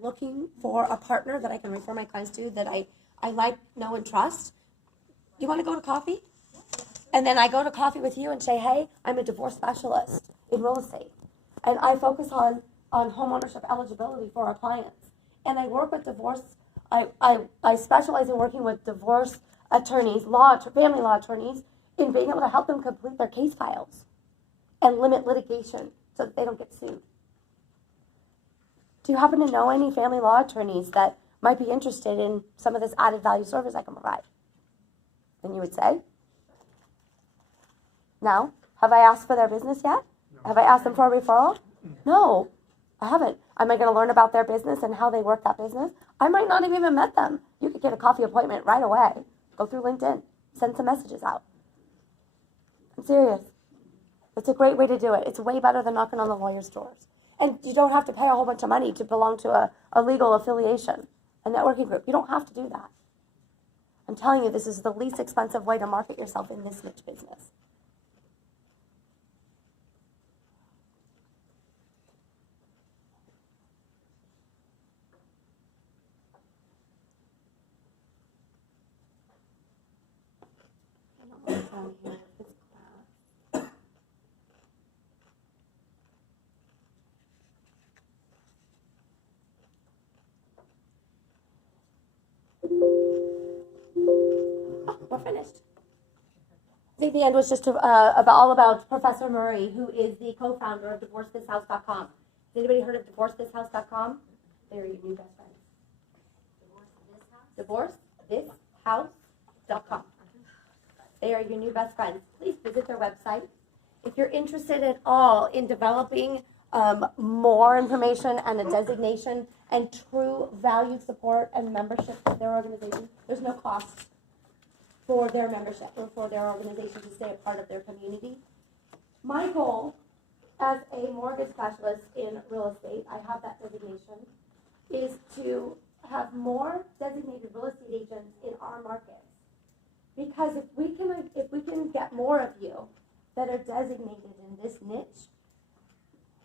looking for a partner that I can refer my clients to that I like, know, and trust, you want to go to coffee? And then I go to coffee with you and say, hey, I'm a divorce specialist in real estate. And I focus on home ownership eligibility for our clients. And I work with divorce, I specialize in working with divorce attorneys, family law attorneys, in being able to help them complete their case files and limit litigation so that they don't get sued. Do you happen to know any family law attorneys that might be interested in some of this added value service I can provide? And you would say, no? Have I asked for their business yet? No. Have I asked them for a referral? No, I haven't. Am I going to learn about their business and how they work that business? I might not have even met them. You could get a coffee appointment right away. Go through LinkedIn. Send some messages out. I'm serious. It's a great way to do it. It's way better than knocking on the lawyer's doors. And you don't have to pay a whole bunch of money to belong to a legal affiliation, a networking group. You don't have to do that. I'm telling you, this is the least expensive way to market yourself in this niche business. We're finished. I think the end was just all about Professor Murray, who is the co-founder of DivorceThisHouse.com. Has anybody heard of DivorceThisHouse.com? They're your new best friends. DivorceThisHouse.com. They are your new best friends. Please visit their website. If you're interested at all in developing more information and a designation and true value support and membership of their organization, there's no cost for their membership or for their organization to stay a part of their community. My goal as a mortgage specialist in real estate, I have that designation, is to have more designated real estate agents in our markets. Because if we can get more of you that are designated in this niche,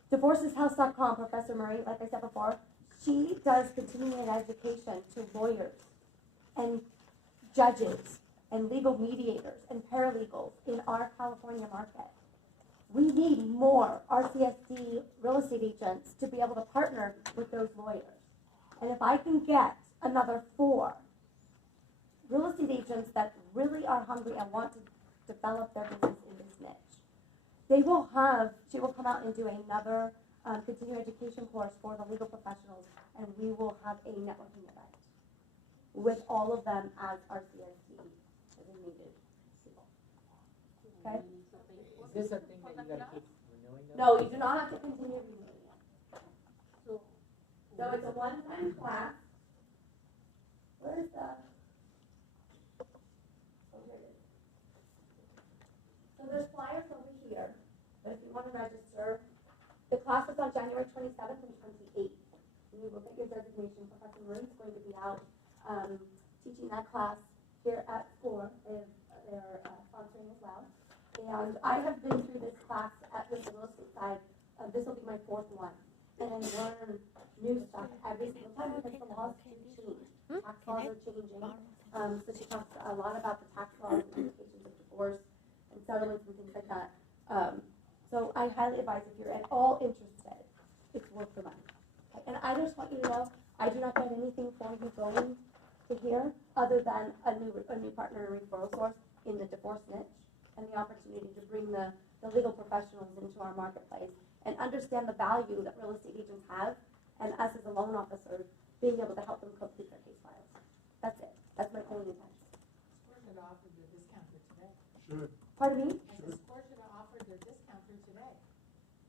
DivorceThisHouse.com, Professor Murray, like I said before, she does continuing education to lawyers and judges and legal mediators and paralegals in our California market. We need more RCSD real estate agents to be able to partner with those lawyers. And if I can get another 4 real estate agents that really are hungry and want to develop their business in this niche, she will come out and do another continuing education course for the legal professionals, and we will have a networking event with all of them as RCSD designated people. Okay? Is this a thing that you gotta keep renewing them? No, you do not have to continue renewing it. So it's a one-time class. Where is the? Oh, here it is. So there's flyers over here, but if you want to register, the class is on January 27th and 28th. And you will get your designation. Professor Murray is going to be out teaching that class here at SCORE. They're sponsoring as well. And I have been through this class at the real estate side. This will be my 4th one. And I learn new stuff every single time because the laws do change. Tax laws are changing. So she talks a lot about the tax laws and implications of divorce and settlements and things like that. So I highly advise if you're at all interested, it's worth the money. Okay? And I just want you to know, I do not get anything for you going to here other than a new partner and referral source in the divorce niche and the opportunity to bring the legal professionals into our marketplace and understand the value that real estate agents have, and us as a loan officer being able to help them complete their case files. That's it. That's my only intention. SCORE should have offered their discount for today. Should. Pardon me? I said SCORE should have offered their discount for today.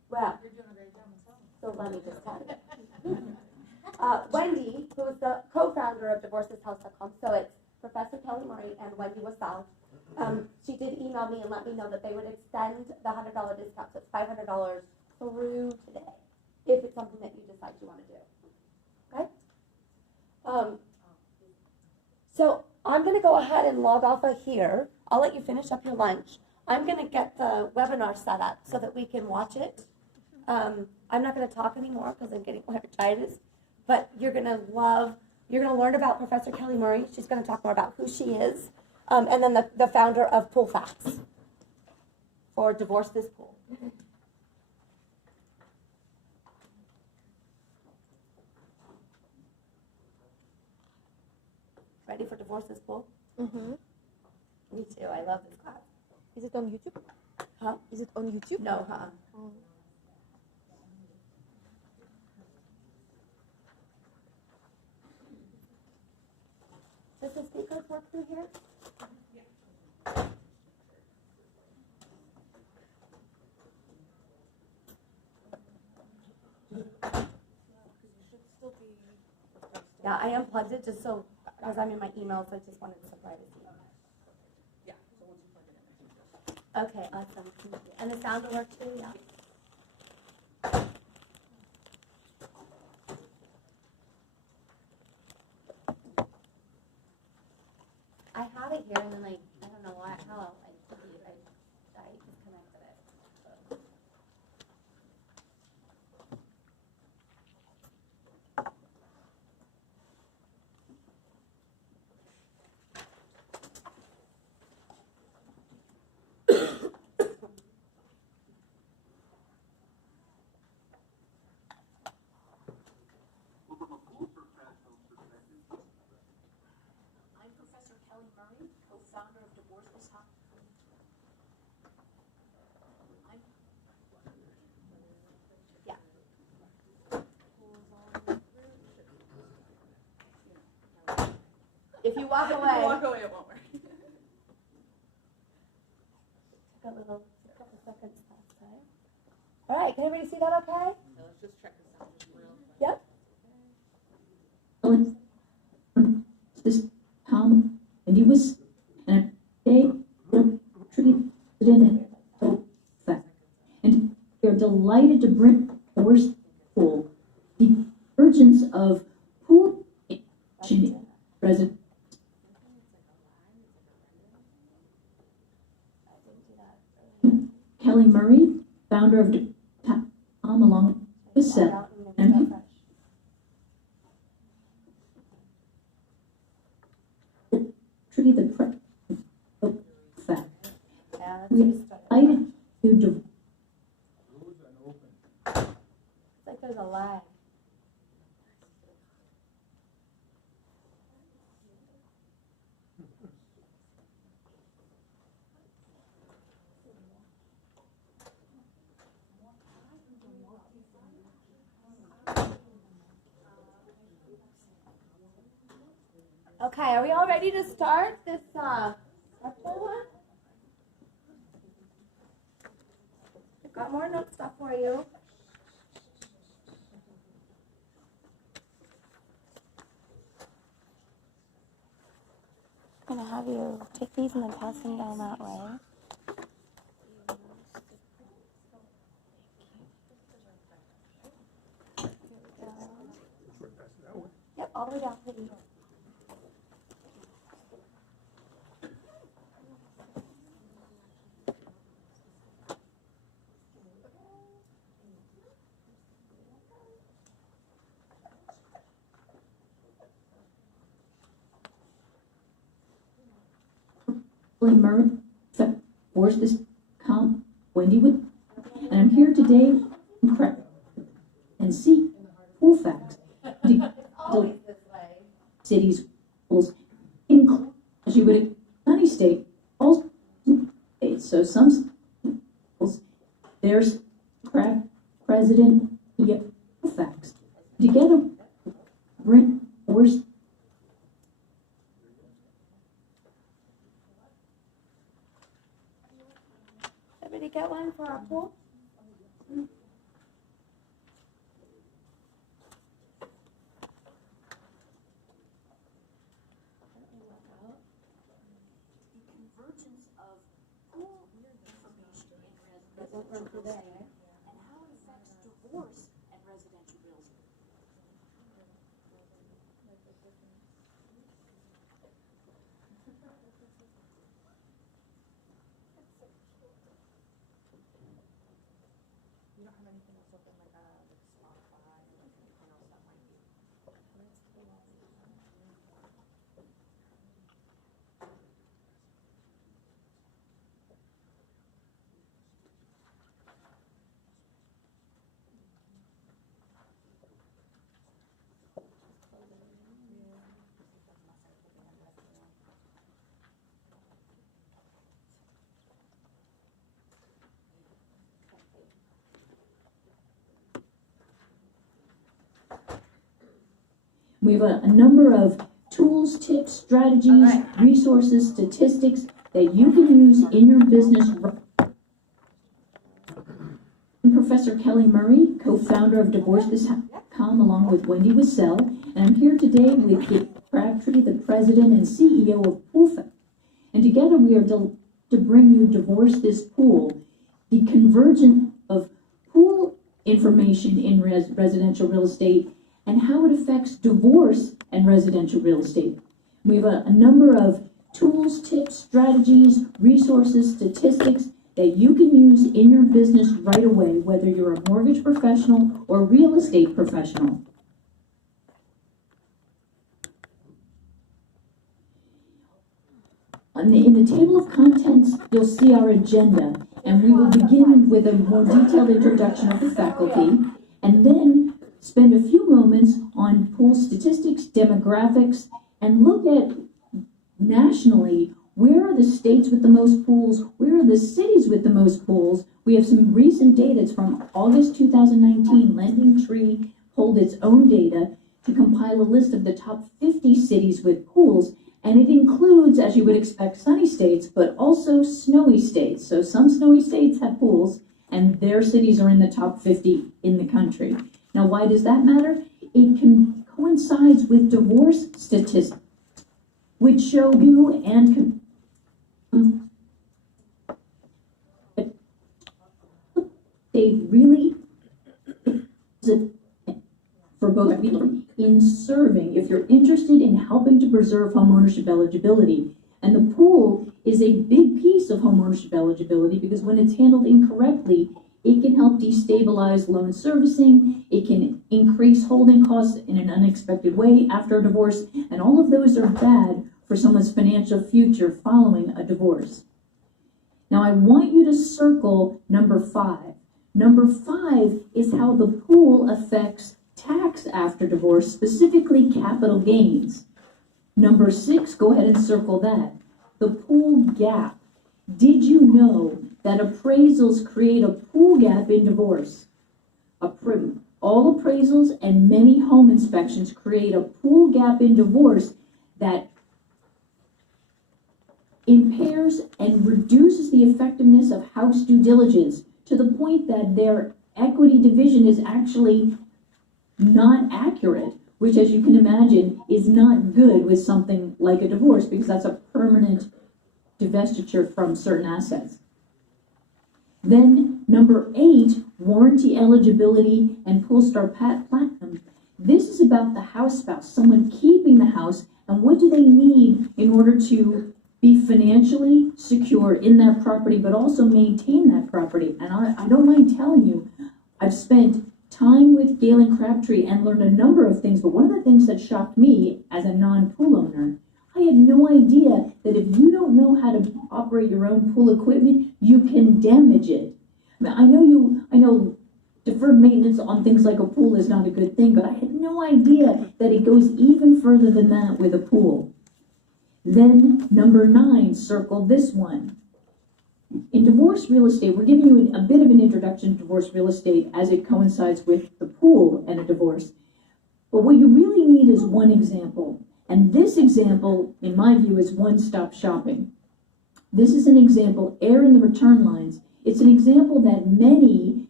Well, You're doing a great job in selling. so let me just tell you. Wendy, who is the co-founder of DivorceThisHouse.com, so it's Professor Kelly Murray and Wendy Wasal. She did email me and let me know that they would extend the $100 discount, so it's $500 through today, if it's something that you decide you want to do. Okay? So I'm going to go ahead and log off of here. I'll let you finish up your lunch. I'm going to get the webinar set up so that we can watch it. I'm not going to talk anymore because I'm getting laryngitis, but you're gonna learn about Professor Kelly Murray. She's gonna talk more about who she is, and then the founder of Pool Facts, or Divorce This Pool. Ready for Divorce This Pool? Mm-hmm. Me too. I love this class. Is it on YouTube? Huh? Is it on YouTube? No, huh? Oh. Does the speakers work through here? Yeah, I unplugged it just so, because I'm in my emails, I just wanted some privacy. Yeah, so once you plug it in, I think Okay, awesome. Thank you. And the sound will work too, yeah? I have it here and then I don't know why, how I disconnected it. I'm Professor Kelly Murray, co-founder of Divorce This Pool. Yeah. If you walk away. walk away, it won't work. Took a couple seconds past time. All right, can everybody see that okay? So let's just check this out just real quick. Yep. This Tom and he was and they treated in fact. And they're delighted to bring forth pool the urgence of pool present. Kelly Murray, founder of Tom, along with Seth. And Trudy the fact. Yeah, let's We just start. decided to It's like there's a lag. Okay, are we all ready to start this virtual one? Got more note stuff for you. I'm gonna have you take these and then pass them down that way. Yep, all the way down, please. Kelly Murray, forced this come Wendy Wood, and I'm here today to correct and see pool facts. Always this way. Cities, schools, include, as you would, sunny state, all states. So some schools, there's president, yeah, facts. Together, bring force. Everybody get one for our pool? The convergence of pool information in That won't run residential today, real estate eh? and how it affects divorce and residential real estate. You don't have anything else open like Spotify or like anything else that might be We have a number of tools, tips, strategies, resources, statistics that you can use in your business. I'm Professor Kelly Murray, co-founder of DivorceThis.com, along with Wendy Wissell, and I'm here today with Gail Crabtree, the president and CEO of PoolFacts. And together we are to bring you Divorce This Pool, the convergence of pool information in residential real estate and how it affects divorce and residential real estate. We have a number of tools, tips, strategies, resources, statistics that you can use in your business right away, whether you're a mortgage professional or real estate professional. In the table of contents, you'll see our agenda, and we will begin with a more detailed introduction of the faculty, and then spend a few moments on pool statistics, demographics, and look at nationally, where are the states with the most pools, where are the cities with the most pools. We have some recent data. It's from August 2019. LendingTree pulled its own data to compile a list of the top 50 cities with pools. And it includes, as you would expect, sunny states, but also snowy states. So some snowy states have pools, and their cities are in the top 50 in the country. Now, why does that matter? It coincides with divorce statistics, which show you and they really for both people in serving, if you're interested in helping to preserve homeownership eligibility. And the pool is a big piece of homeownership eligibility because when it's handled incorrectly, it can help destabilize loan servicing, it can increase holding costs in an unexpected way after a divorce, and all of those are bad for someone's financial future following a divorce. Now I want you to circle number 5. Number 5 is how the pool affects tax after divorce, specifically capital gains. Number 6, go ahead and circle that. The pool gap. Did you know that appraisals create a pool gap in divorce? All appraisals and many home inspections create a pool gap in divorce that impairs and reduces the effectiveness of house due diligence to the point that their equity division is actually not accurate, which, as you can imagine, is not good with something like a divorce because that's a permanent divestiture from certain assets. Then number 8, warranty eligibility and PoolStar Platinum. This is about the house spouse, someone keeping the house, and what do they need in order to be financially secure in that property, but also maintain that property. And I don't mind telling you, I've spent time with Galen Crabtree and learned a number of things, but one of the things that shocked me as a non-pool owner, I had no idea that if you don't know how to operate your own pool equipment, you can damage it. I know deferred maintenance on things like a pool is not a good thing, but I had no idea that it goes even further than that with a pool. Then number 9, circle this one. In divorce real estate, we're giving you a bit of an introduction to divorce real estate as it coincides with the pool and a divorce. But what you really need is one example. And this example, in my view, is one-stop shopping. This is an example, error in the return lines. It's an example that many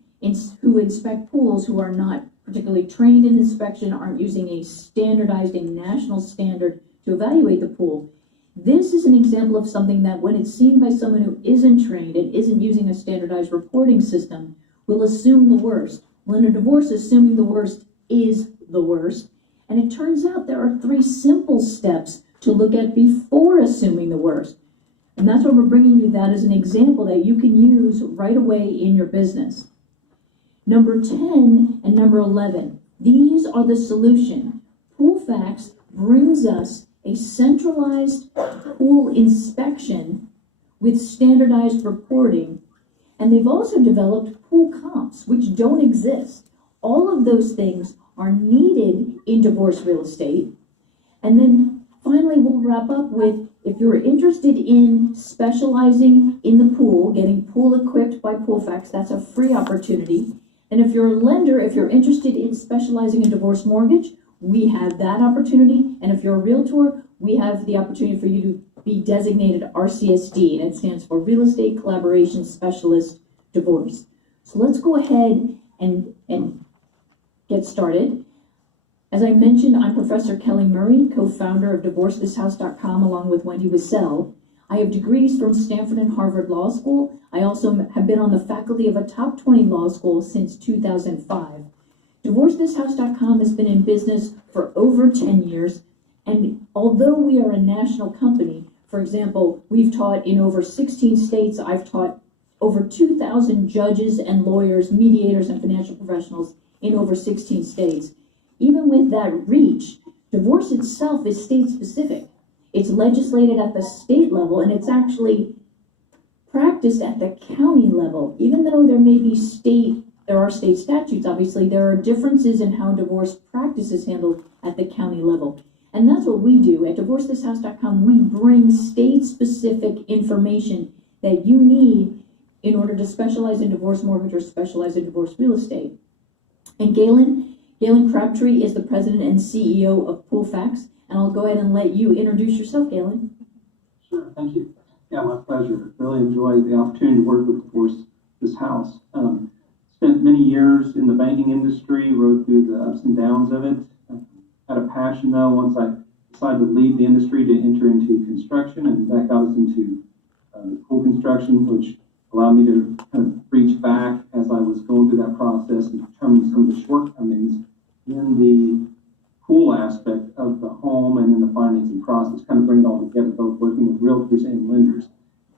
who inspect pools who are not particularly trained in inspection aren't using a standardized, a national standard to evaluate the pool. This is an example of something that when it's seen by someone who isn't trained and isn't using a standardized reporting system, will assume the worst. Well, in a divorce, assuming the worst is the worst. And it turns out there are 3 simple steps to look at before assuming the worst. And that's why we're bringing you that as an example that you can use right away in your business. Number 10 and number 11, these are the solution. PoolFacts brings us a centralized pool inspection with standardized reporting, and they've also developed pool comps, which don't exist. All of those things are needed in divorce real estate. And then finally, we'll wrap up with, if you're interested in specializing in the pool, getting pool equipped by PoolFacts, that's a free opportunity. And if you're a lender, if you're interested in specializing in divorce mortgage, we have that opportunity. And if you're a Realtor, we have the opportunity for you to be designated RCSD, and it stands for Real Estate Collaboration Specialist Divorce. So let's go ahead and get started. As I mentioned, I'm Professor Kelly Murray, co-founder of DivorceThisHouse.com, along with Wendy Wissell. I have degrees from Stanford and Harvard Law School. I also have been on the faculty of a top 20 law school since 2005. DivorceThisHouse.com has been in business for over 10 years, and although we are a national company, for example, we've taught in over 16 states. I've taught over 2,000 judges and lawyers, mediators, and financial professionals in over 16 states. Even with that reach, divorce itself is state-specific. It's legislated at the state level, and it's actually practiced at the county level. Even though there are state statutes, obviously, there are differences in how divorce practice is handled at the county level. And that's what we do. At DivorceThisHouse.com, we bring state-specific information that you need in order to specialize in divorce mortgage or specialize in divorce real estate. And Galen Crabtree is the president and CEO of PoolFax. And I'll go ahead and let you introduce yourself, Galen. Sure, thank you. Yeah, my pleasure. Really enjoyed the opportunity to work with Divorce This House. Spent many years in the banking industry, rode through the ups and downs of it. Had a passion though, once I decided to leave the industry to enter into construction, and that got us into pool construction, which allowed me to kind of reach back as I was going through that process and determine some of the shortcomings in the pool aspect of the home and in the financing process, kind of bring it all together, both working with realtors and lenders.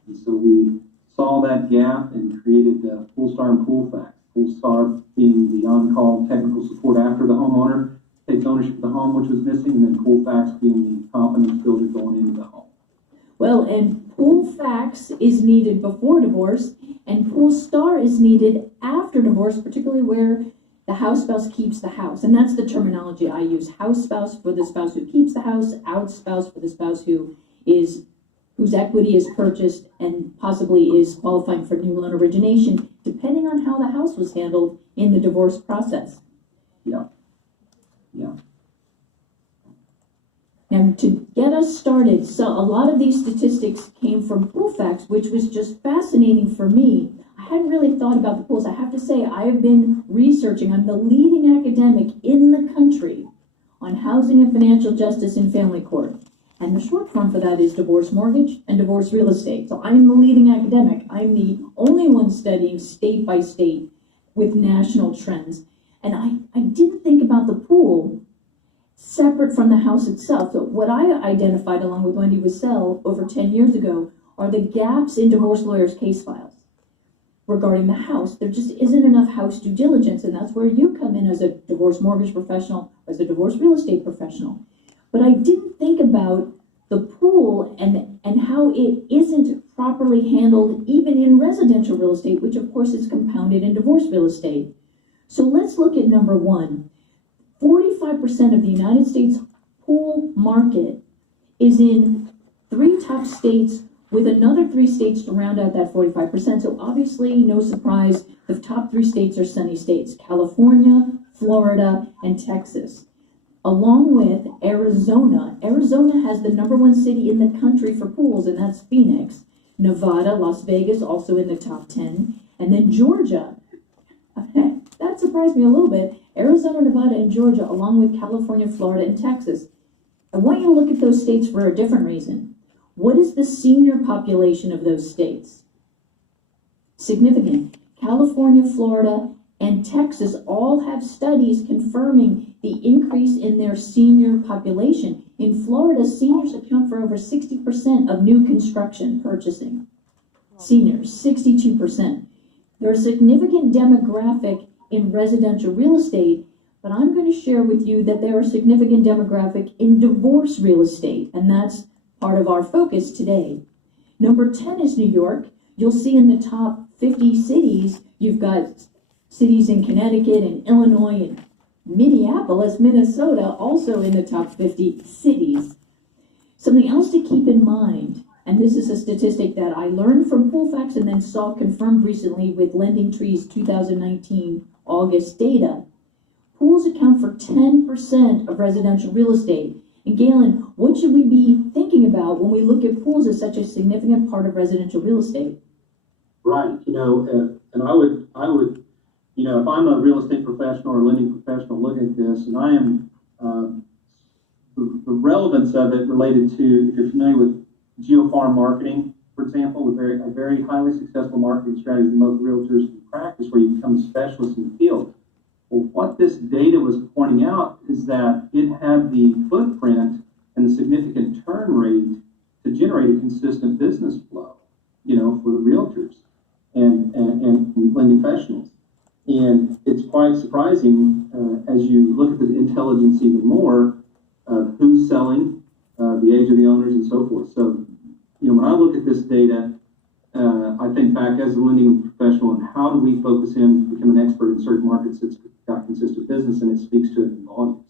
And so we saw that gap and created Poolstar and PoolFax. Poolstar being the on-call technical support after the homeowner takes ownership of the home, which was missing, and then PoolFax being the confidence builder going into the home. Well, and PoolFax is needed before divorce, and Poolstar is needed after divorce, particularly where the house spouse keeps the house. And that's the terminology I use. House spouse for the spouse who keeps the house, out spouse for the spouse whose equity is purchased and possibly is qualifying for new loan origination, depending on how the house was handled in the divorce process. Yeah. Now, to get us started, so a lot of these statistics came from PoolFax, which was just fascinating for me. I hadn't really thought about the pools. I have to say, I have been researching. I'm the leading academic in the country on housing and financial justice in family court. And the short form for that is divorce mortgage and divorce real estate. So I'm the leading academic. I'm the only one studying state by state with national trends. And I didn't think about the pool separate from the house itself. So what I identified along with Wendy Wissell over 10 years ago are the gaps in divorce lawyers' case files regarding the house. There just isn't enough house due diligence, and that's where you come in as a divorce mortgage professional, as a divorce real estate professional. But I didn't think about the pool and how it isn't properly handled even in residential real estate, which of course is compounded in divorce real estate. So let's look at number one. 45% of the United States pool market is in 3 top states, with another 3 states to round out that 45%. So obviously, no surprise, the top 3 states are sunny states: California, Florida, and Texas. Along with Arizona. Arizona has the #1 city in the country for pools, and that's Phoenix. Nevada, Las Vegas, also in the top 10. And then Georgia. That surprised me a little bit. Arizona, Nevada, and Georgia, along with California, Florida, and Texas. I want you to look at those states for a different reason. What is the senior population of those states? Significant. California, Florida, and Texas all have studies confirming the increase in their senior population. In Florida, seniors account for over 60% of new construction purchasing. Seniors, 62%. There are significant demographic in residential real estate, but I'm going to share with you that there are significant demographic in divorce real estate, and that's part of our focus today. Number 10 is New York. You'll see in the top 50 cities, you've got cities in Connecticut and Illinois and Minneapolis, Minnesota, also in the top 50 cities. Something else to keep in mind, and this is a statistic that I learned from PoolFax and then saw confirmed recently with LendingTree's 2019 August data. Pools account for 10% of residential real estate. And Galen, what should we be thinking about when we look at pools as such a significant part of residential real estate? Right, and I would, if I'm a real estate professional or lending professional looking at this, and I am, the relevance of it related to, if you're familiar with geofarm marketing, for example, a very highly successful marketing strategy that most realtors can practice, where you become a specialist in the field. Well, what this data was pointing out is that it had the footprint and the significant turn rate to generate a consistent business flow, for the realtors and lending professionals. And it's quite surprising as you look at the intelligence even more of who's selling, the age of the owners, and so forth. So, when I look at this data, I think back as a lending professional and how do we focus in, become an expert in certain markets that's got consistent business, and it speaks to it in volumes.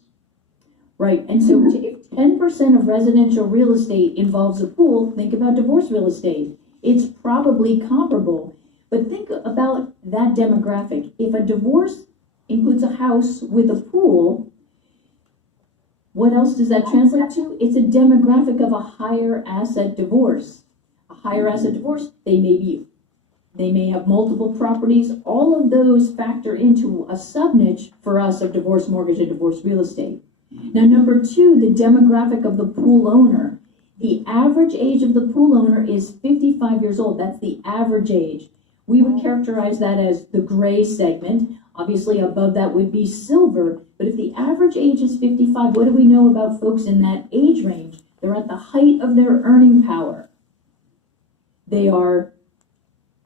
Right, and so if 10% of residential real estate involves a pool, think about divorce real estate. It's probably comparable, but think about that demographic. If a divorce includes a house with a pool, what else does that translate to? It's a demographic of a higher asset divorce. A higher asset divorce, they may have multiple properties. All of those factor into a sub-niche for us of divorce mortgage and divorce real estate. Now, number two, the demographic of the pool owner. The average age of the pool owner is 55 years old. That's the average age. We would characterize that as the gray segment. Obviously, above that would be silver. But if the average age is 55, what do we know about folks in that age range? They're at the height of their earning power. They are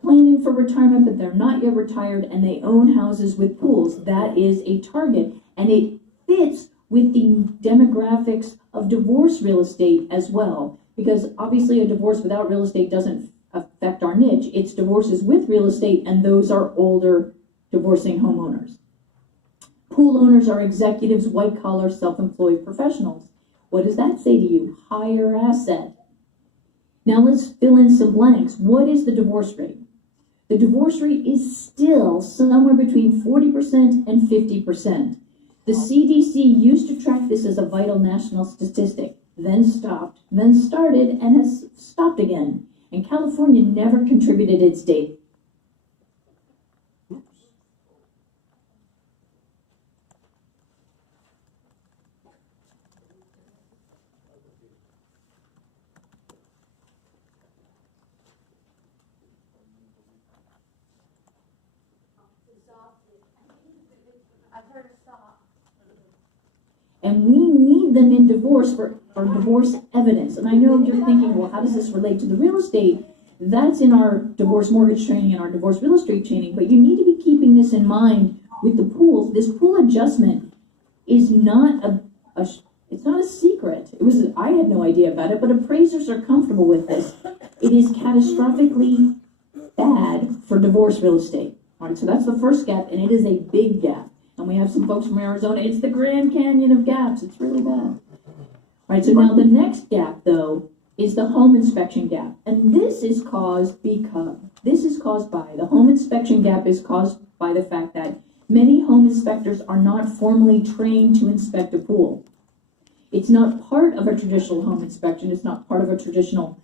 planning for retirement, but they're not yet retired, and they own houses with pools. That is a target, and it fits with the demographics of divorce real estate as well, because obviously a divorce without real estate doesn't affect our niche. It's divorces with real estate, and those are older divorcing homeowners. Pool owners are executives, white-collar, self-employed professionals. What does that say to you? Higher asset. Now let's fill in some blanks. What is the divorce rate? The divorce rate is still somewhere between 40% and 50%. The CDC used to track this as a vital national statistic, then stopped, then started, and has stopped again. And California never contributed its data. I've heard her stop. And we need them in divorce for divorce evidence. And I know you're thinking, well, how does this relate to the real estate? That's in our divorce mortgage training and our divorce real estate training, but you need to be keeping this in mind with the pools. This pool adjustment is not it's not a secret. I had no idea about it, but appraisers are comfortable with this. It is catastrophically bad for divorce real estate. All right, so that's the first gap, and it is a big gap. And we have some folks from Arizona. It's the Grand Canyon of gaps. It's really bad. All right, so now the next gap, though, is the home inspection gap. And this is caused by, the home inspection gap is caused by the fact that many home inspectors are not formally trained to inspect a pool. It's not part of a traditional home inspection. It's not part of a traditional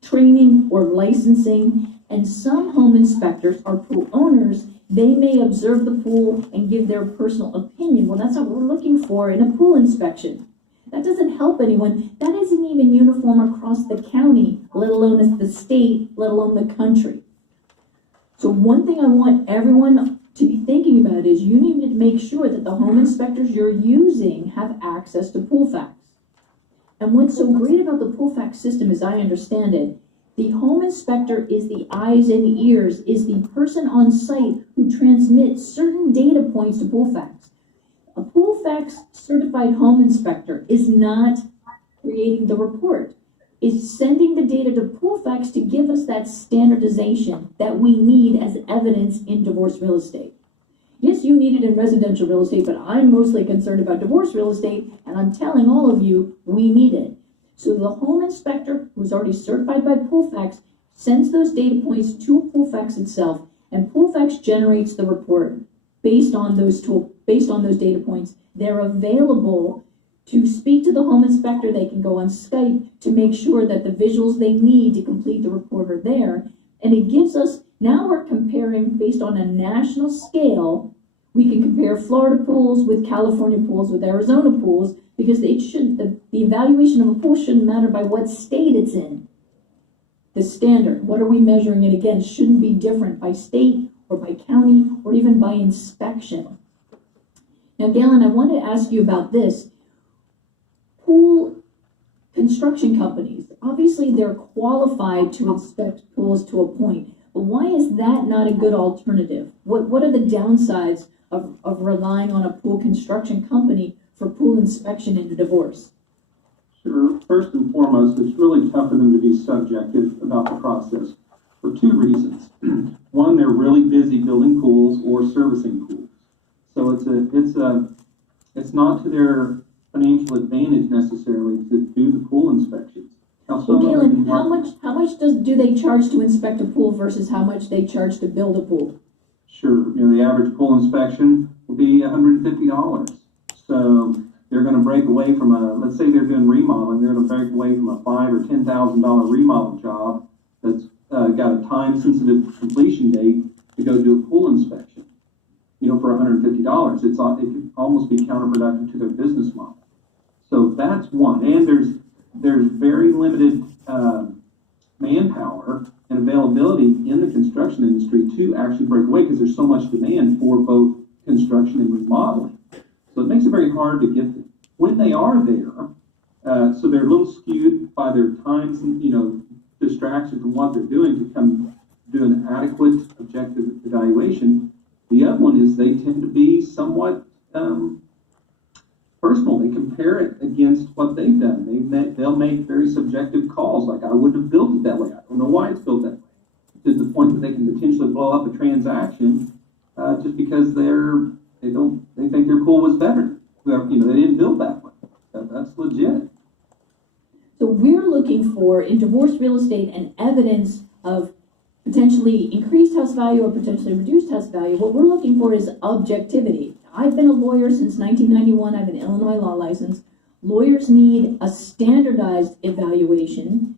training or licensing. And some home inspectors are pool owners. They may observe the pool and give their personal opinion. Well, that's what we're looking for in a pool inspection. That doesn't help anyone. That isn't even uniform across the county, let alone the state, let alone the country. So one thing I want everyone to be thinking about is you need to make sure that the home inspectors you're using have access to PoolFax. And what's so great about the PoolFax system, as I understand it, the home inspector is the eyes and ears, is the person on site who transmits certain data points to PoolFax. A PoolFax certified home inspector is not creating the report, is sending the data to PoolFax to give us that standardization that we need as evidence in divorce real estate. Yes, you need it in residential real estate, but I'm mostly concerned about divorce real estate, and I'm telling all of you, we need it. So the home inspector, who's already certified by PoolFax, sends those data points to PoolFax itself, and PoolFax generates the report based on based on those data points, they're available to speak to the home inspector. They can go on Skype to make sure that the visuals they need to complete the report are there. And it gives us, now we're comparing based on a national scale. We can compare Florida pools with California pools with Arizona pools, because it shouldn't, the evaluation of a pool shouldn't matter by what state it's in. The standard, what are we measuring it against, shouldn't be different by state or by county or even by inspection. Now, Galen, I want to ask you about this. Pool construction companies, obviously they're qualified to inspect pools to a point, but why is that not a good alternative? What are the downsides of relying on a pool construction company for pool inspection in a divorce? Sure. First and foremost, it's really tough for them to be subjective about the process for two reasons. One, they're really busy building pools or servicing pools. So it's not to their financial advantage necessarily to do the pool inspections. Now, Well, Galen, how much do they charge to inspect a pool versus how much they charge to build a pool? Sure, the average pool inspection will be $150. So they're going to break away from let's say they're doing remodeling, they're going to break away from a $5,000 or $10,000 remodel job that's got a time-sensitive completion date to go do a pool inspection. For $150, it could almost be counterproductive to their business model. So that's one, and there's very limited manpower and availability in the construction industry to actually break away, because there's so much demand for both construction and remodeling. So it makes it very hard to get them. When they are there, so they're a little skewed by their times and, distraction from what they're doing to come do an adequate objective evaluation. The other one is they tend to be somewhat personal. They compare it against what they've done. They'll make very subjective calls, like, I wouldn't have built it that way. I don't know why it's built that way. To the point that they can potentially blow up a transaction just because they think their pool was better. They didn't build that way. That's legit. So we're looking for, in divorce real estate, an evidence of potentially increased house value or potentially reduced house value. What we're looking for is objectivity. I've been a lawyer since 1991. I have an Illinois law license. Lawyers need a standardized evaluation,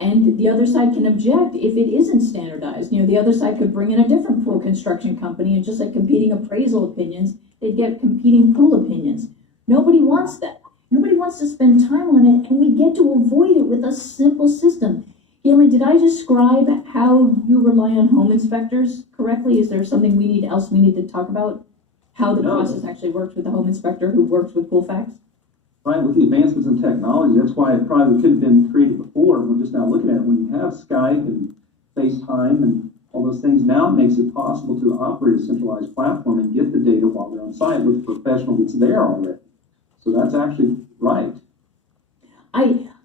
and the other side can object if it isn't standardized. The other side could bring in a different pool construction company, and just like competing appraisal opinions, they'd get competing pool opinions. Nobody wants that. Nobody wants to spend time on it, and we get to avoid it with a simple system. Galen, did I describe how you rely on home inspectors correctly? Is there something else we need to talk about? How the process actually works with the home inspector who works with PoolFax? Right, with the advancements in technology, that's why it probably could have been created before. We're just now looking at it. When you have Skype and FaceTime and all those things, now it makes it possible to operate a centralized platform and get the data while they're on site with a professional that's there already. So that's actually right.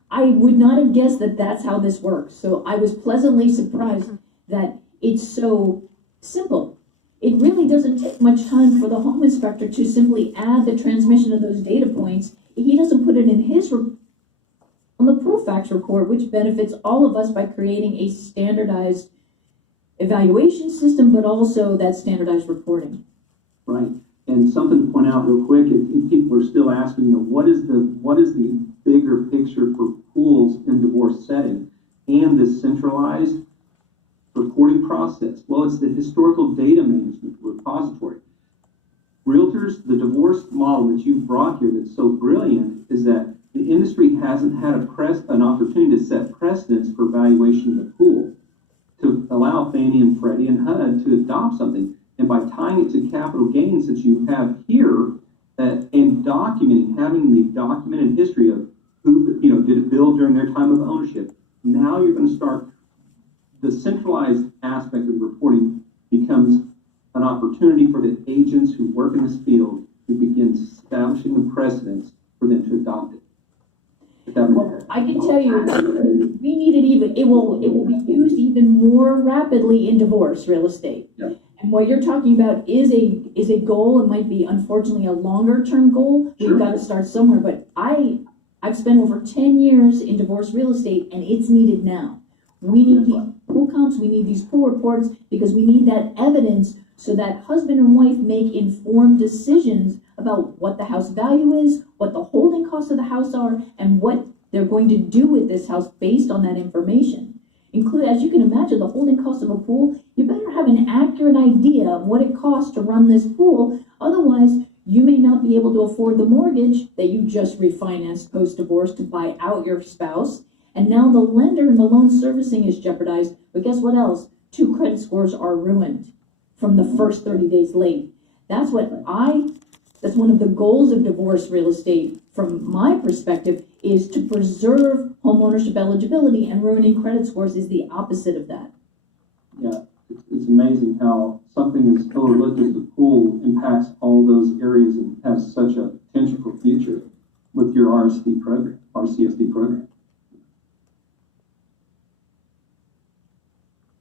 I would not have guessed that that's how this works. So I was pleasantly surprised that it's so simple. It really doesn't take much time for the home inspector to simply add the transmission of those data points. He doesn't put it in his on the PoolFax report, which benefits all of us by creating a standardized evaluation system, but also that standardized reporting. Right. And something to point out real quick, if people are still asking, what is the bigger picture for pools in divorce setting and this centralized reporting process? Well, it's the historical data management repository. Realtors, the divorce model that you brought here that's so brilliant is that the industry hasn't had an opportunity to set precedents for evaluation of the pool to allow Fannie and Freddie and HUD to adopt something. And by tying it to capital gains that you have here and documenting, having the documented history of who did it build during their time of ownership, now you're going to start, the centralized aspect of the reporting becomes an opportunity for the agents who work in this field to begin establishing the precedents for them to adopt it. Well, I can tell you, we need it will be used even more rapidly in divorce real estate. Yep. And what you're talking about is a goal. It might be, unfortunately, a longer term goal. Sure. We've got to start somewhere. But I've spent over 10 years in divorce real estate, and it's needed now. We need these pool comps, we need these pool reports, because we need that evidence so that husband and wife make informed decisions about what the house value is, what the holding costs of the house are, and what they're going to do with this house based on that information. As you can imagine, the holding cost of a pool, you better have an accurate idea of what it costs to run this pool. Otherwise, you may not be able to afford the mortgage that you just refinanced post-divorce to buy out your spouse. And now the lender and the loan servicing is jeopardized. But guess what else? 2 credit scores are ruined from the first 30 days late. That's one of the goals of divorce real estate from my perspective, is to preserve homeownership eligibility, and ruining credit scores is the opposite of that. Yeah, it's amazing how something as overlooked as the pool impacts all those areas and has such a potential for future with your RCSD program.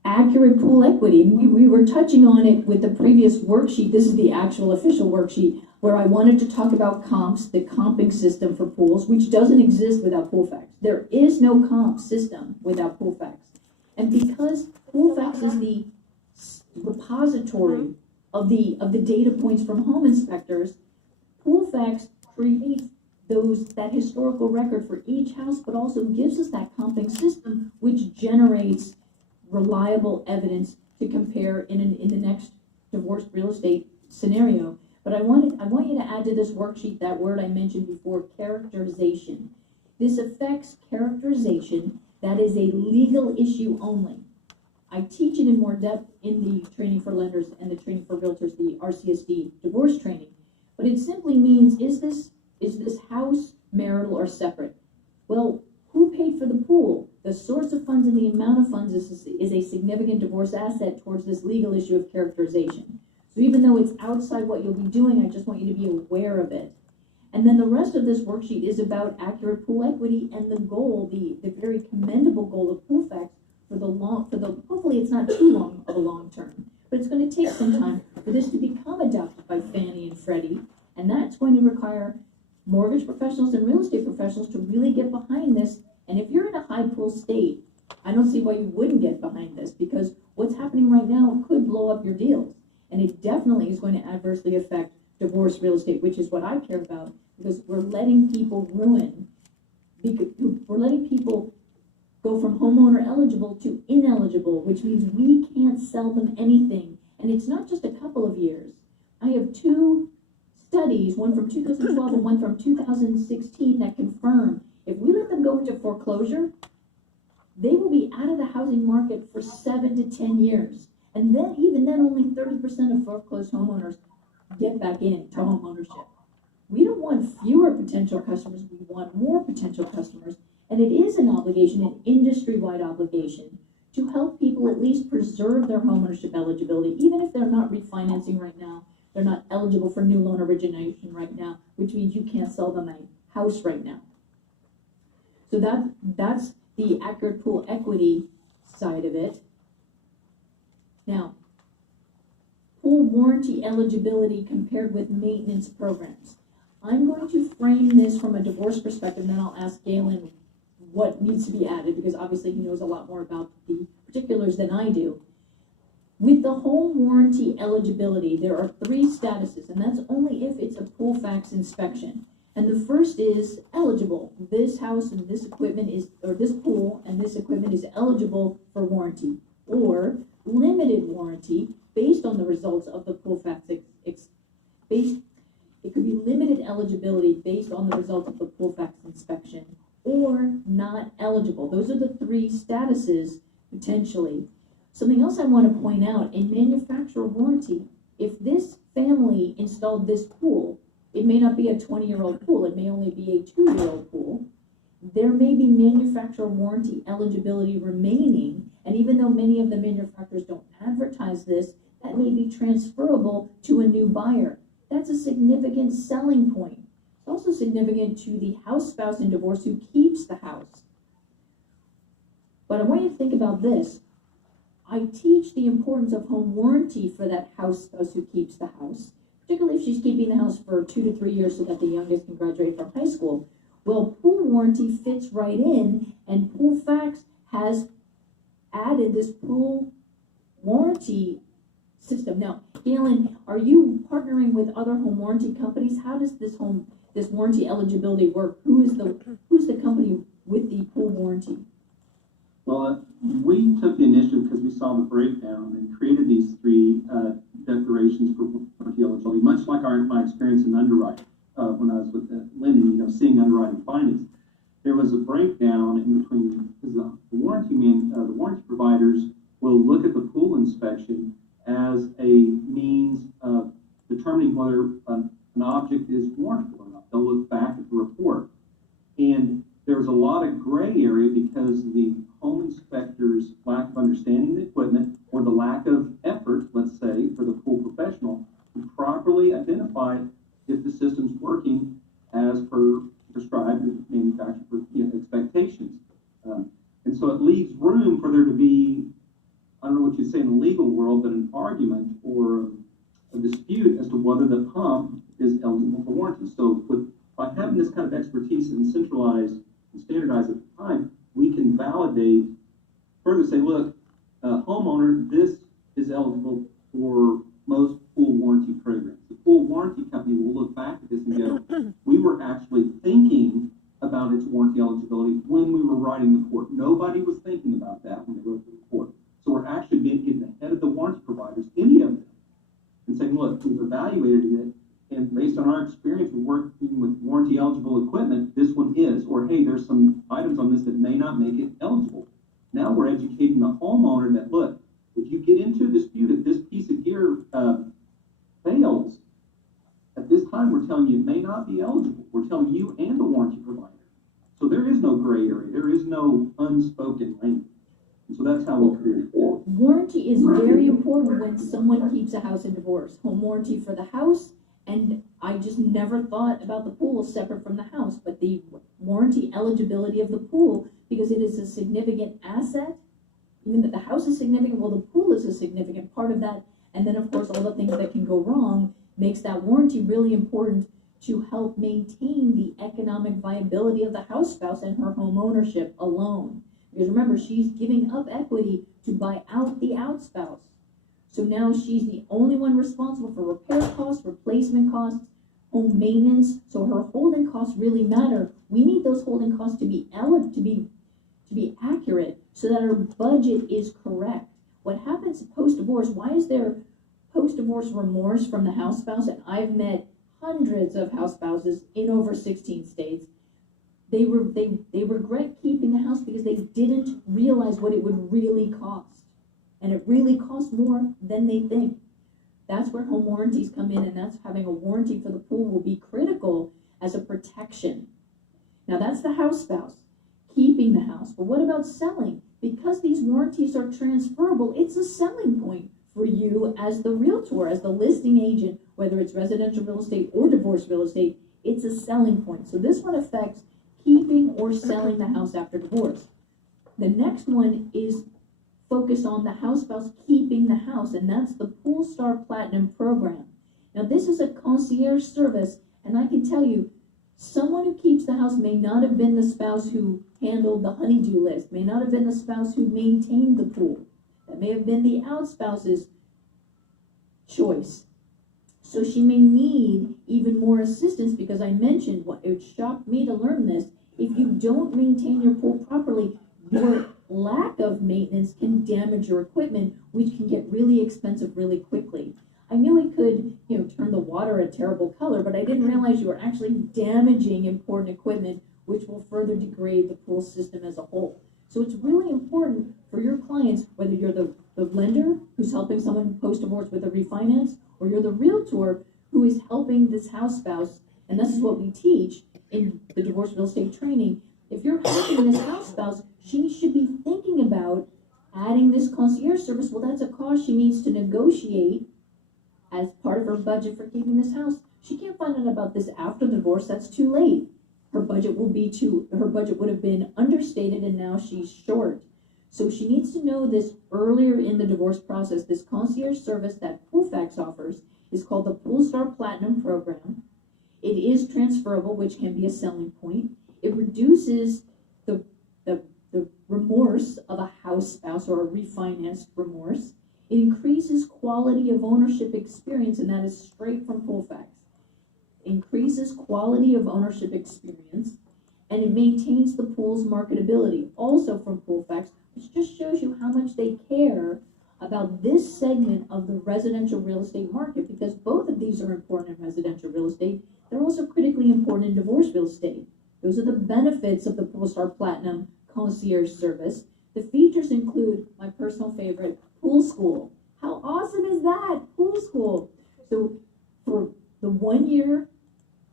Accurate pool equity, and we were touching on it with the previous worksheet. This is the actual official worksheet where I wanted to talk about comps, the comping system for pools, which doesn't exist without PoolFacts. There is no comp system without PoolFacts. And because PoolFacts is the repository of the data points from home inspectors, PoolFacts creates that historical record for each house, but also gives us that comping system, which generates reliable evidence to compare in the next divorced real estate scenario. But I want you to add to this worksheet that word I mentioned before, characterization. This affects characterization. That is a legal issue only. I teach it in more depth in the training for lenders and the training for realtors, the RCSD divorce training. But it simply means, is this house marital or separate? Well, who paid for the pool? The source of funds and the amount of funds is a significant divorce asset towards this legal issue of characterization. So even though it's outside what you'll be doing, I just want you to be aware of it. And then the rest of this worksheet is about accurate pool equity and the goal, the very commendable goal of PoolFacts hopefully it's not too long of a long term, but it's going to take some time for this to become adopted by Fannie and Freddie, and that's going to require mortgage professionals and real estate professionals to really get behind this. And if you're in a high pool state, I don't see why you wouldn't get behind this, because what's happening right now could blow up your deals. And it definitely is going to adversely affect divorce real estate, which is what I care about, because we're letting people we're letting people go from homeowner eligible to ineligible, which means we can't sell them anything. And it's not just a couple of years. I have 2 studies, one from 2012 and one from 2016, that confirm if we let them go into foreclosure, they will be out of the housing market for 7 to 10 years. And then, even then, only 30% of foreclosed homeowners get back into home ownership. We don't want fewer potential customers, we want more potential customers. And it is an obligation, an industry-wide obligation, to help people at least preserve their homeownership eligibility, even if they're not refinancing right now, they're not eligible for new loan origination right now, which means you can't sell them a house right now. So that's the accurate pool equity side of it. Now, pool warranty eligibility compared with maintenance programs. I'm going to frame this from a divorce perspective, and then I'll ask Galen what needs to be added, because obviously he knows a lot more about the particulars than I do. With the home warranty eligibility, there are 3 statuses, and that's only if it's a PoolFacts inspection. And the first is eligible. This house and this equipment this pool and this equipment is eligible for warranty. Or limited warranty based on the results of the PoolFacts it could be limited eligibility based on the results of the PoolFacts inspection, or not eligible. Those are the 3 statuses potentially. Something else I want to point out, in manufacturer warranty, if this family installed this pool, it may not be a 20-year-old pool, it may only be a 2-year-old pool. There may be manufacturer warranty eligibility remaining, and even though many of the manufacturers don't advertise this, that may be transferable to a new buyer. That's a significant selling point. It's also significant to the house spouse in divorce who keeps the house. But I want you to think about this. I teach the importance of home warranty for that house spouse who keeps the house, particularly if she's keeping the house for 2 to 3 years so that the youngest can graduate from high school. Well, pool warranty fits right in, and PoolFacts has added this pool warranty system. Now, Galen, are you partnering with other home warranty companies? How does this warranty eligibility work? Who's the company with the pool warranty? Well, we took the initiative because we saw the breakdown and created these three declarations for warranty eligibility, much like my experience in underwriting when I was with Linden, seeing underwriting findings. There was a breakdown in between, because the warranty providers will look at the pool inspection as a means of determining whether an object is warrantable or not. They'll look back at the report. And there's a lot of gray area because the home inspector's lack of understanding the equipment or the lack of effort, let's say, for the pool professional to properly identify if the system's working as per prescribed and manufacturer expectations. And so it leaves room for there to be, I don't know what you'd say in the legal world, but an argument or a dispute as to whether the pump is eligible for warranty. So by having this kind of expertise and centralized and standardized at the time, we can validate, further say, look, homeowner, this is eligible for most pool warranty programs. The pool warranty company will look back at this and go, we were actually thinking about its warranty eligibility when we were writing the report. Nobody was thinking about that when they wrote the report. So we're actually getting ahead of the warranty providers, any of them, and saying, look, we've evaluated it, and based on our experience with working with warranty eligible equipment, this one is, or hey, there's some items on this that may not make it eligible. Now we're educating the homeowner that, look, if you get into a dispute, if this piece of gear fails, at this time we're telling you it may not be eligible. We're telling you and the warranty provider. So there is no gray area. There is no unspoken language. And so that's how we'll create it. Warranty is very important when someone keeps a house in divorce. Home warranty for the house, and I just never thought about the pool separate from the house, but the warranty eligibility of the pool, because it is a significant asset. Even that the house is significant, well, the pool is a significant part of that. And then, of course, all the things that can go wrong makes that warranty really important to help maintain the economic viability of the house spouse and her home ownership alone. Because remember, she's giving up equity to buy out the outspouse. So now she's the only one responsible for repair costs, replacement costs, home maintenance. So her holding costs really matter. We need those holding costs to be accurate so that her budget is correct. What happens post-divorce? Why is there post-divorce remorse from the house spouse? And I've met hundreds of house spouses in over 16 states. They regret keeping the house because they didn't realize what it would really cost. And it really costs more than they think. That's where home warranties come in, and that's having a warranty for the pool will be critical as a protection. Now that's the house spouse, keeping the house. But what about selling? Because these warranties are transferable, it's a selling point for you as the realtor, as the listing agent, whether it's residential real estate or divorce real estate, it's a selling point. So this one affects keeping or selling the house after divorce. The next one is focused on the house spouse keeping the house, and that's the Poolstar Platinum program. Now this is a concierge service, and I can tell you, someone who keeps the house may not have been the spouse who handled the honeydew list, may not have been the spouse who maintained the pool. That may have been the outspouse's choice. So she may need even more assistance because I mentioned, it shocked me to learn this, if you don't maintain your pool properly, your lack of maintenance can damage your equipment, which can get really expensive really quickly. I knew it could, turn the water a terrible color, but I didn't realize you were actually damaging important equipment, which will further degrade the pool system as a whole. So it's really important for your clients, whether you're the lender who's helping someone post-divorce with a refinance, or you're the realtor who is helping this house spouse, and this is what we teach in the divorce real estate training. If you're helping this house spouse, she should be thinking about adding this concierge service. Well, that's a cost she needs to negotiate as part of her budget for keeping this house. She can't find out about this after the divorce. That's too late. Her budget would have been understated, and now she's short. So she needs to know this earlier in the divorce process. This concierge service that Poolfax offers is called the Poolstar Platinum program. It is transferable, which can be a selling point. It reduces the remorse of a house spouse or a refinanced remorse. It increases quality of ownership experience, and that is straight from Poolfax. Increases quality of ownership experience, and it maintains the pool's marketability, also from Poolfax, which just shows you how much they care about this segment of the residential real estate market, because both of these are important in residential real estate. They're also critically important in divorce real estate. Those are the benefits of the Poolstar Platinum concierge service. The features include my personal favorite, Pool School. How awesome is that? Pool School. So for the 1 year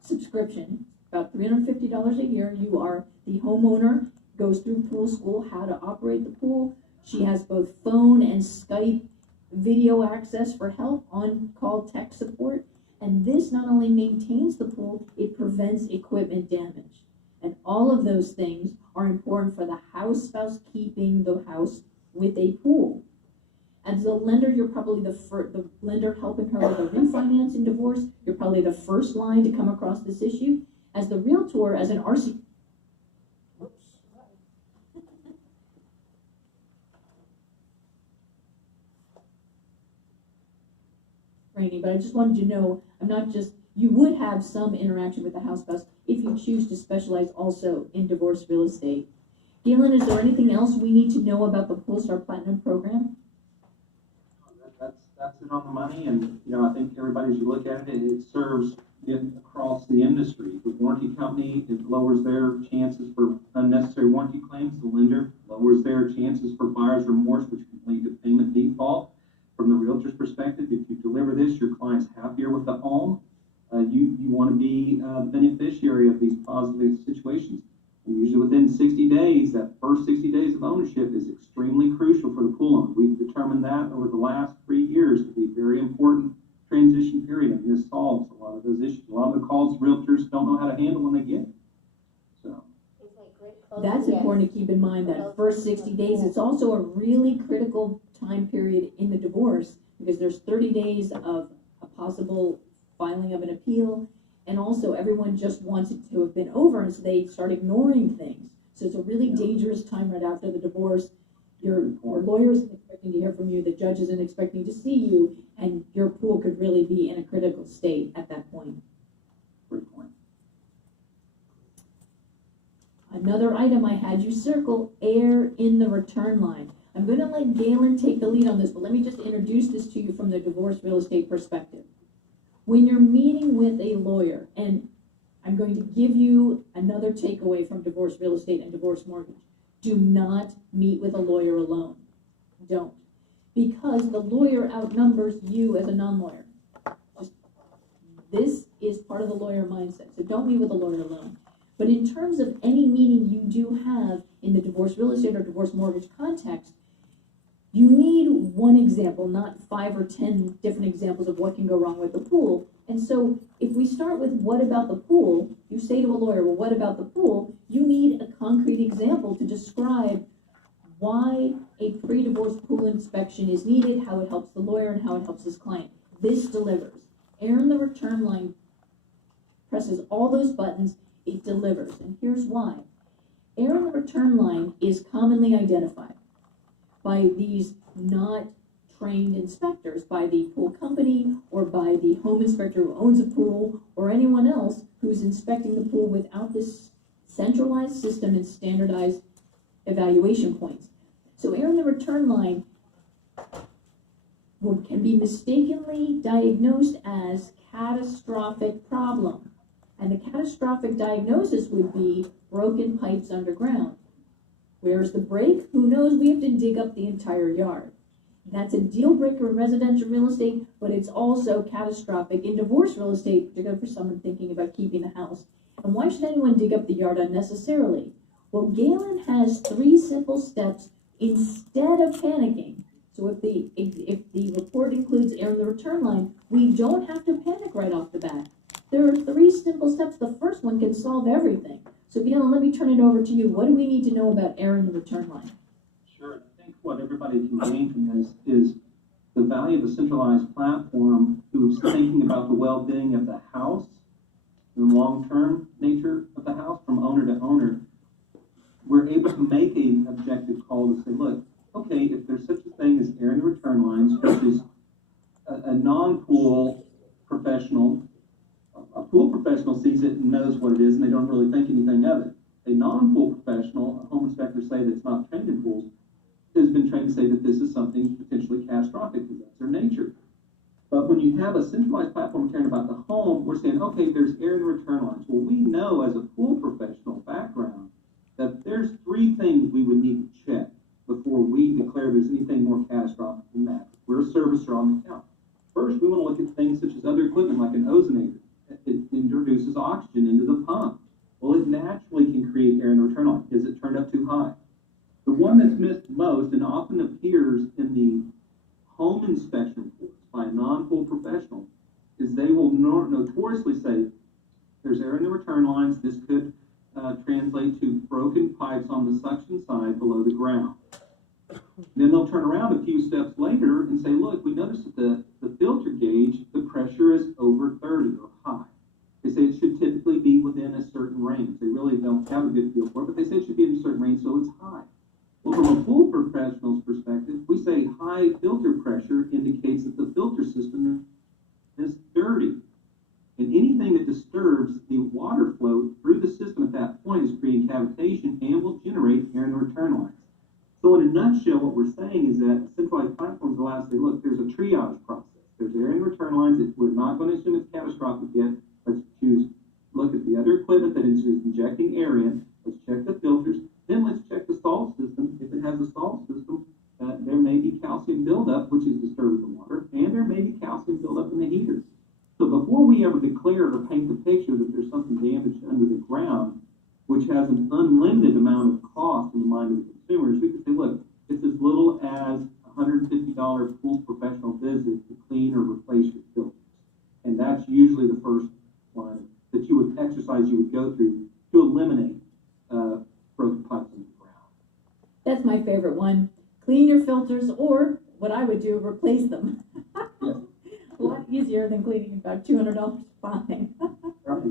subscription, about $350 a year, you are the homeowner, goes through Pool School, how to operate the pool. She has both phone and Skype video access for help, on-call tech support. And this not only maintains the pool, it prevents equipment damage. And all of those things are important for the house spouse keeping the house with a pool. As a lender, you're probably the lender helping her with a refinance in divorce. You're probably the first line to come across this issue. As the realtor, as an RC, training, but I just wanted you to know, I'm not just, you would have some interaction with the house spouse if you choose to specialize also in divorce real estate. Galen, is there anything else we need to know about the Poolstar Platinum program? That's it on the money, and I think everybody, as you look at it, it serves it across the industry. The warranty company, it lowers their chances for unnecessary warranty claims. The lender lowers their chances for buyer's remorse, which can lead to payment default. From the realtor's perspective, if you deliver this, your client's happier with the home. You want to be a beneficiary of these positive situations. And usually within 60 days, that first 60 days of ownership is extremely crucial for the pool owner. We've determined that over the last 3 years to be a very important transition period, and this solves a lot of those issues. A lot of the calls realtors don't know how to handle when they get it. So That's important to keep in mind, that first 60 days. It's also a really critical time period in the divorce, because there's 30 days of a possible filing of an appeal, and also everyone just wants it to have been over, and so they start ignoring things. So it's a really dangerous time right after the divorce. Your lawyer isn't expecting to hear from you, the judge isn't expecting to see you, and your pool could really be in a critical state at that point. great point. Another item I had you circle, err in the return line. I'm going to let Galen take the lead on this, but let me just introduce this to you from the divorce real estate perspective. When you're meeting with a lawyer, and I'm going to give you another takeaway from divorce real estate and divorce mortgage, do not meet with a lawyer alone. Don't. Because the lawyer outnumbers you as a non-lawyer. This is part of the lawyer mindset, so don't meet with a lawyer alone. But in terms of any meeting you do have in the divorce real estate or divorce mortgage context, you need one example, not 5 or 10 different examples of what can go wrong with the pool. And so if we start with what about the pool, you say to a lawyer, well, what about the pool? You need a concrete example to describe why a pre-divorce pool inspection is needed, how it helps the lawyer, and how it helps his client. This delivers. Err in the return line presses all those buttons, it delivers. And here's why. Error in the return line is commonly identified by these not trained inspectors, by the pool company or by the home inspector who owns a pool, or anyone else who's inspecting the pool without this centralized system and standardized evaluation points. So error in the return line can be mistakenly diagnosed as catastrophic problem. And the catastrophic diagnosis would be broken pipes underground. Where's the break? Who knows? We have to dig up the entire yard. That's a deal breaker in residential real estate, but it's also catastrophic in divorce real estate, particularly for someone thinking about keeping the house. And why should anyone dig up the yard unnecessarily? Well, Galen has 3 simple steps instead of panicking. So if the report includes error in the return line, we don't have to panic right off the bat. There are 3 simple steps. The first one can solve everything. So Galen, let me turn it over to you. What do we need to know about error in the return line? Sure. I think what everybody can gain from this is the value of a centralized platform who's thinking about the well-being of the house, the long-term nature of the house from owner to owner. We're able to make an objective call to say, look, okay, if there's such a thing as air and return lines, which is a non-pool professional, a pool professional sees it and knows what it is, and they don't really think anything of it. A non-pool professional, a home inspector, say that's not trained in pools, has been trained to say that this is something potentially catastrophic because that's their nature. But when you have a centralized platform caring about the home, we're saying, okay, there's air and return lines. Well, we know as a pool professional background that there's 3 things we would need to check before we declare there's anything more catastrophic than that. We're a servicer on the account. First, we want to look at things such as other equipment like an ozonator. It introduces oxygen into the pump. Well, it naturally can create air and return line. Is it turned up too high? The one that's missed most and often appears in the home inspection reports by a non-pool professional is they will notoriously say there's air in the return lines. This could translate to broken pipes on the suction side below the ground. Then they'll turn around a few steps later and say, look, we noticed that the filter gauge, the pressure is over 30 or high. They say it should typically be within a certain range. They really don't have a good feel for it, but they say it should be in a certain range, so it's high. Well, from a pool professional's perspective, we say high filter pressure indicates that the filter system is dirty. And anything that disturbs the water flow through the system at that point is creating cavitation and will generate air and return lines. So in a nutshell, what we're saying is that centralized platforms allow us to say, look, there's a triage process. There's air and return lines. We're not going to assume it's catastrophic yet. Let's look at the other equipment that is injecting air in. Let's check the filters. Then let's check the salt system. If it has a salt system, there may be calcium buildup, which is disturbing the water, and there may be calcium buildup in the heaters. So before we ever declare or paint the picture that there's something damaged under the ground, which has an unlimited amount of cost in the mind of the consumers, we can say, look, it's as little as $150 pool professional visit to clean or replace your filters. And that's usually the first one that you would go through to eliminate broken pipes in the ground. That's my favorite one. Clean your filters, or what I would do, replace them. Yes. A lot easier than cleaning about $200 fine. Right.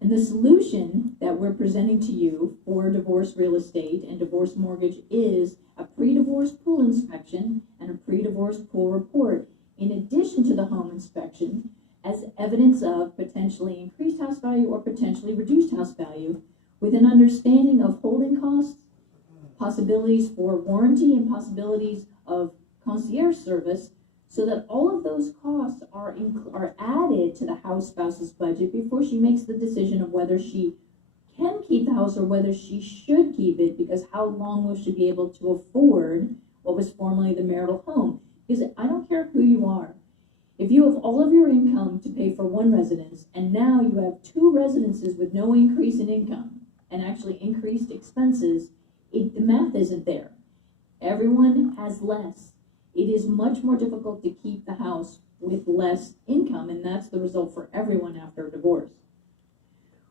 And the solution that we're presenting to you for divorce real estate and divorce mortgage is a pre-divorce pool inspection and a pre-divorce pool report, in addition to the home inspection, as evidence of potentially increased house value or potentially reduced house value, with an understanding of holding costs, possibilities for warranty, and possibilities of concierge service, so that all of those costs are added to the house spouse's budget before she makes the decision of whether she can keep the house or whether she should keep it, because how long will she be able to afford what was formerly the marital home? Because I don't care who you are. If you have all of your income to pay for one residence, and now you have 2 residences with no increase in income and actually increased expenses, the math isn't there. Everyone has less. It is much more difficult to keep the house with less income, and that's the result for everyone after a divorce.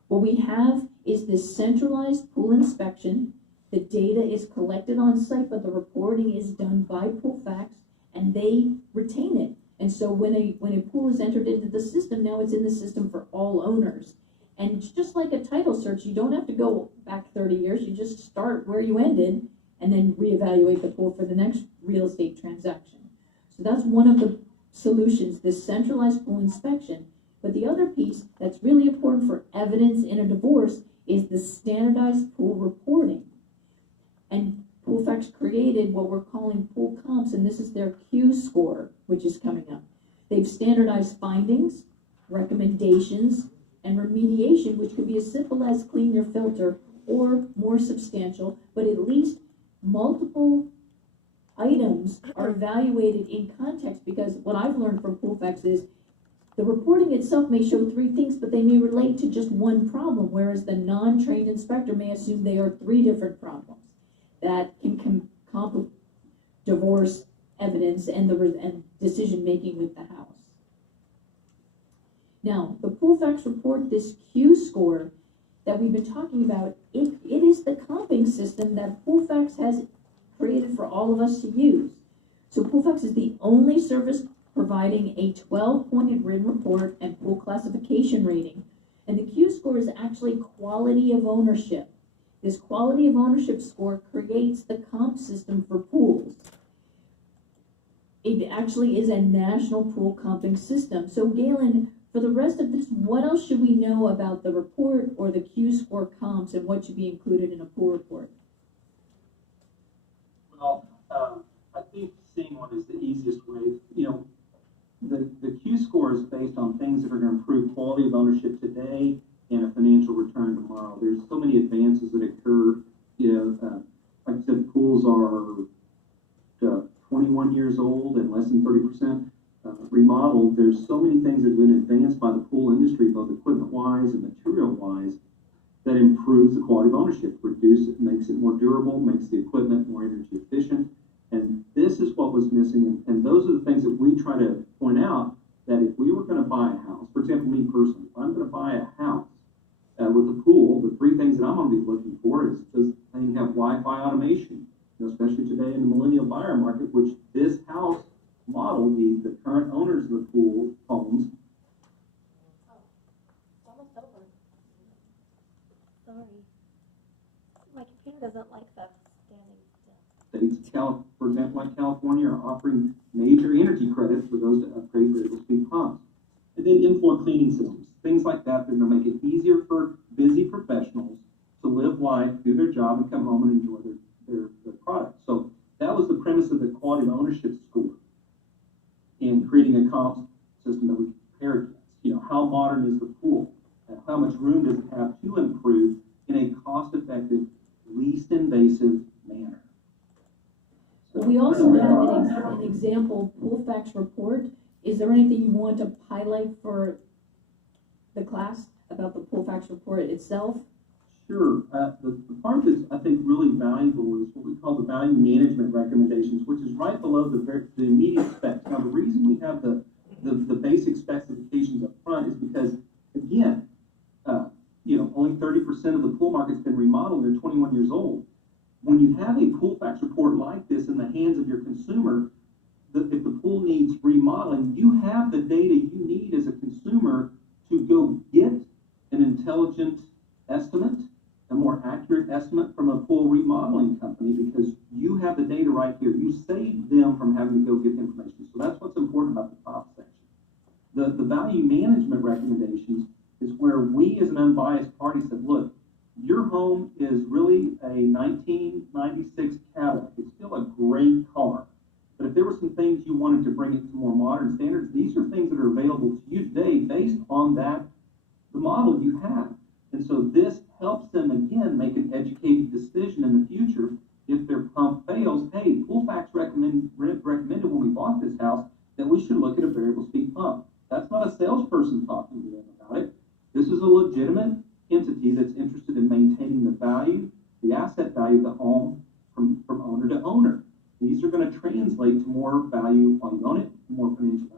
What we have is this centralized pool inspection. The data is collected on site, but the reporting is done by PoolFax, and they retain it. And so when a pool is entered into the system, now it's in the system for all owners. And just like a title search, you don't have to go back 30 years. You just start where you ended and then reevaluate the pool for the next real estate transaction. So that's one of the solutions, this centralized pool inspection. But the other piece that's really important for evidence in a divorce is the standardized pool reporting. And PoolFax created what we're calling pool comps, and this is their Q score, which is coming up. They've standardized findings, recommendations, and remediation, which could be as simple as clean your filter or more substantial, but at least multiple items are evaluated in context, because what I've learned from PoolFax is the reporting itself may show 3 things, but they may relate to just one problem, whereas the non-trained inspector may assume they are 3 different problems that can complicate divorce evidence and decision-making with the house. Now, the PoolFax report, this Q score that we've been talking about, it is the comping system that PoolFax has created for all of us to use. So PoolFax is the only service providing a 12-pointed written report and pool classification rating. And the Q score is actually quality of ownership. This quality of ownership score creates the comp system for pools. It actually is a national pool comping system. So Galen, for the rest of this, what else should we know about the report or the Q score comps and what should be included in a pool report? Well, I think seeing one is the easiest way. You know, the Q score is based on things that are going to improve quality of ownership today and a financial return tomorrow. There's so many advances that occur. You know, like I said, pools are 21 years old and less than 30% remodeled. There's so many things that have been advanced by the pool industry, both equipment-wise and material-wise, that improves the quality of ownership, makes it more durable, makes the equipment more energy efficient. And this is what was missing. And those are the things that we try to point out, that if we were going to buy a house, for example, me personally, if I'm going to buy a house with a pool, the three things that I'm going to be looking for is, does the thing have Wi-Fi automation? You know, especially today in the millennial buyer market, which this house model, the current owners of the pool homes, It's almost over. Sorry. My computer doesn't like that standing still. states, for example, like California, are offering major energy credits for those that upgrade variable speed pumps. And then inflow cleaning systems, things like that, that are going to make it easier for busy professionals to live life, do their job, and come home and enjoy their product. So that was the premise of the quality of ownership score in creating a comp system that we compare against. You know, how modern is the pool? And how much room does it have to improve in a cost-effective, least invasive manner? So, We also have an example pool facts report. Is there anything you want to highlight for the class about the pool facts report itself? Sure. The part that's, I think, really valuable is what we call the value management recommendations, which is right below the immediate specs. Now, the reason we have the basic specifications up front is because, again, you know, only 30% of the pool market's been remodeled. They're 21 years old. When you have a pool facts report like this in the hands of your consumer, if the pool needs remodeling, you have the data you need as a consumer to go get an intelligent estimate, a more accurate estimate from a pool remodeling company, because you have the data right here. You saved them from having to go get the information. So that's what's important about the top section. The value management recommendations is where we as an unbiased party said, look, your home is really a 1996 Cadillac. It's still a great car. But if there were some things you wanted to bring it to more modern standards, these are things that are available to you today based on the model you have. And so this helps them, again, make an educated decision in the future. If their pump fails, hey, Pool Facts recommended when we bought this house that we should look at a variable speed pump. That's not a salesperson talking to them about it. This is a legitimate entity that's interested in maintaining the value, the asset value of the home from owner to owner. These are going to translate to more value while you own it, more financial